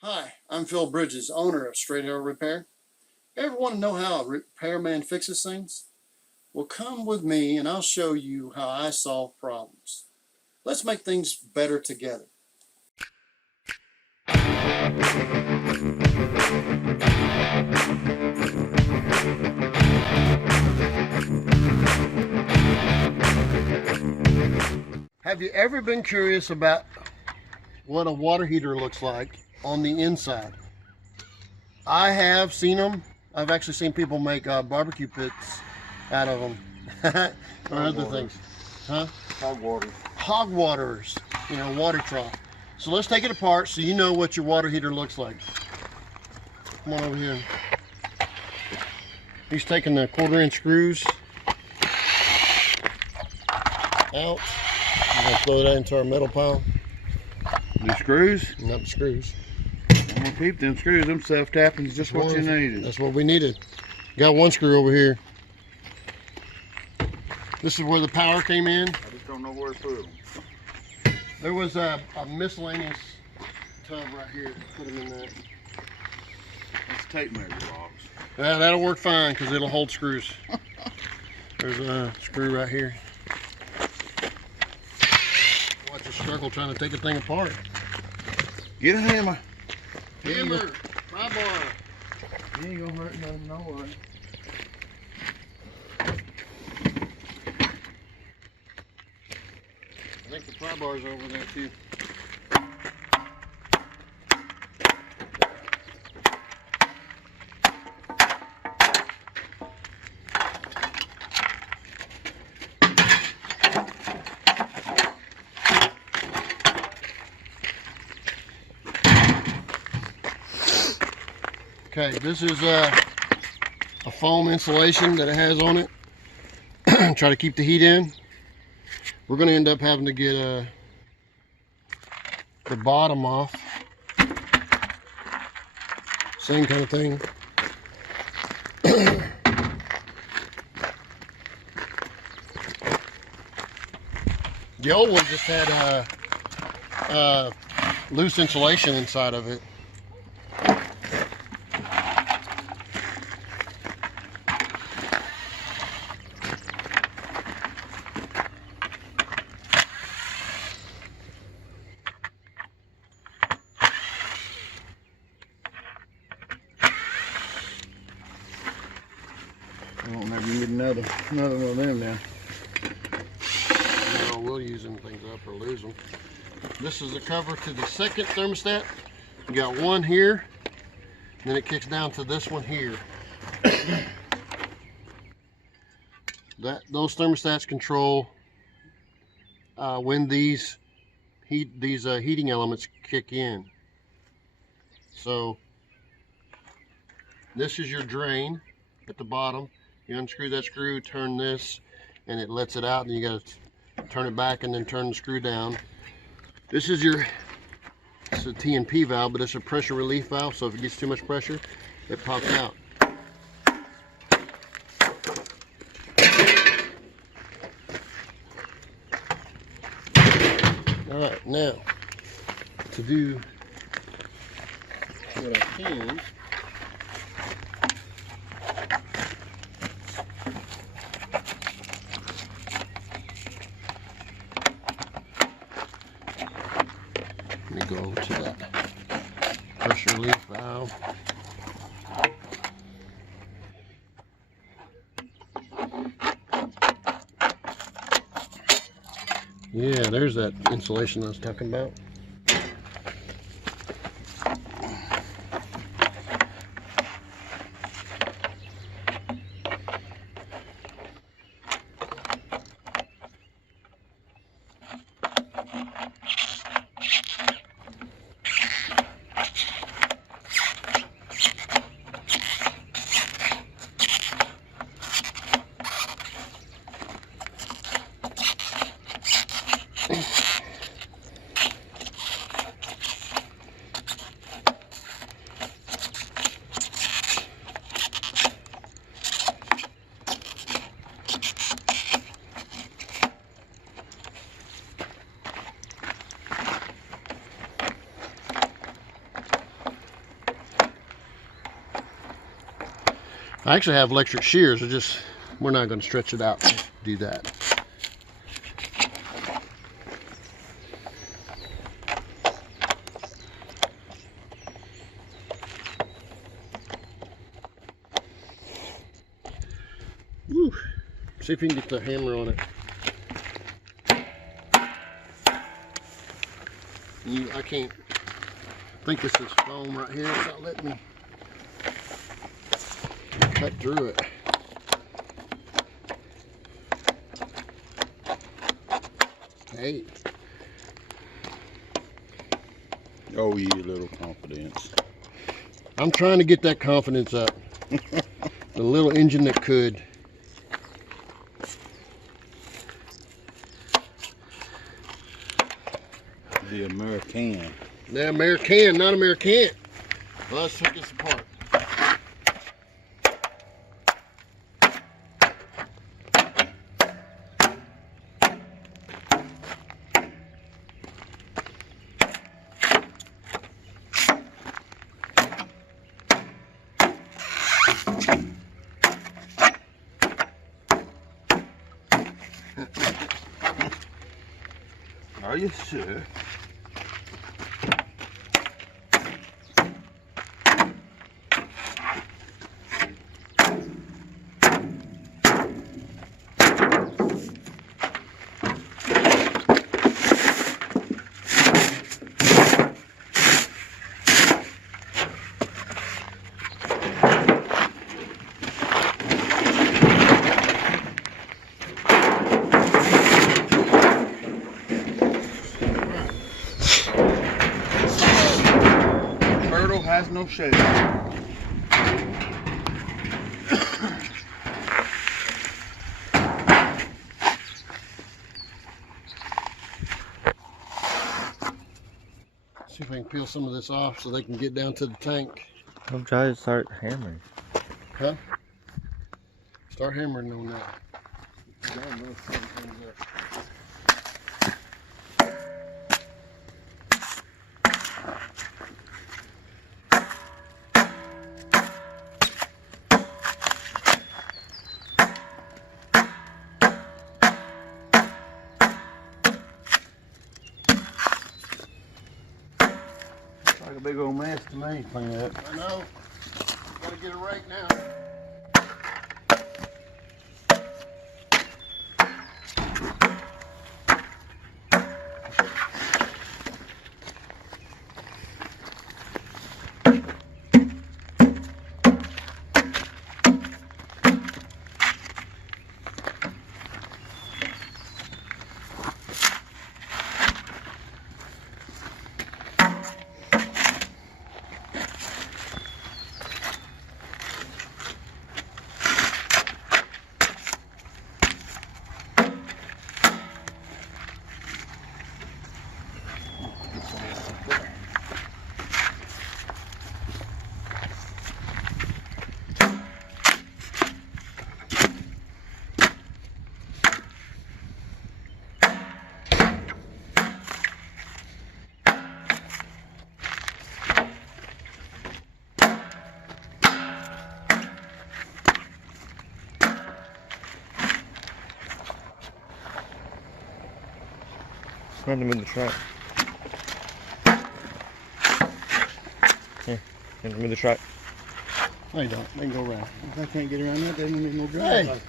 Hi, I'm Phil Bridges, owner of Straight Arrow Repair. Ever want to know how a repairman fixes things? Well, come with me and I'll show you how I solve problems. Let's make things better together. Have you ever been curious about what a water heater looks like on the inside? I have seen them. I've actually seen people make barbecue pits out of them or other things. Huh? Hog water. Hog waterers, water trough. So let's take it apart so you know what your water heater looks like. Come on over here. He's taking the 1/4-inch screws out. I'm gonna throw that into our metal pile. The screws? Not the screws. I'm gonna keep them screws. Them self-tapping is just what you needed. That's what we needed. Got one screw over here. This is where the power came in. I just don't know where to put them. There was a miscellaneous tub right here. Put them in that. That's tape measure box. Yeah, that'll work fine because it'll hold screws. There's a screw right here. Watch us struggle trying to take a thing apart. Get a hammer. Hammer, pry bar. You ain't gonna hurt nothing, no way. I think the pry bar's over there too. Okay, this is a foam insulation that it has on it. Try to keep the heat in. We're going to end up having to get the bottom off. Same kind of thing. The old one just had loose insulation inside of it. I won't never get another one of them now. No, we'll use them things up or lose them. This is the cover to the second thermostat. You got one here, then it kicks down to this one here. Those thermostats control when these heating elements kick in. So this is your drain at the bottom. You unscrew that screw, turn this, and it lets it out, and you got to turn it back and then turn the screw down. This is it's a T&P valve, but it's a pressure relief valve, so if it gets too much pressure, it pops out. All right, now to do what I can. Let me go over to that pressure relief valve. Yeah, there's that insulation I was talking about. I actually have electric shears. We're not going to stretch it out to do that. Woo. See if you can get the hammer on it. I can't. I think this is foam right here. It's not letting me cut through it. Hey. Oh, you little confidence. I'm trying to get that confidence up. The little engine that could. The American. The American, not American. Well, let's take this apart. Are you sure? Has no shade. See if I can peel some of this off so they can get down to the tank. I'm trying to start hammering. Huh? Start hammering on that. God knows something comes up. Like a big old mess to me. Clean it up. I know. Gotta get it right now. Trying to move the truck. Here, move the truck. No, you don't. They can go around. If I can't get around that, they don't need no drive. Hey.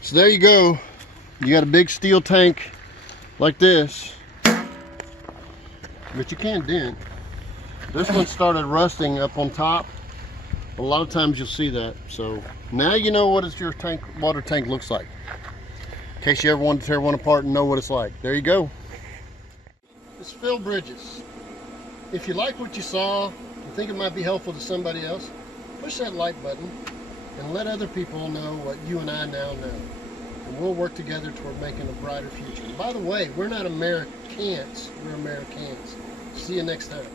So there you go. You got a big steel tank like this, but you can't dent. This one started rusting up on top. A lot of times you'll see that. So now you know what your water tank looks like. In case you ever wanted to tear one apart and know what it's like. There you go. It's Phil Bridges. If you like what you saw, you think it might be helpful to somebody else, push that like button and let other people know what you and I now know. And we'll work together toward making a brighter future. And by the way, we're not Americans, we're Americans. See you next time.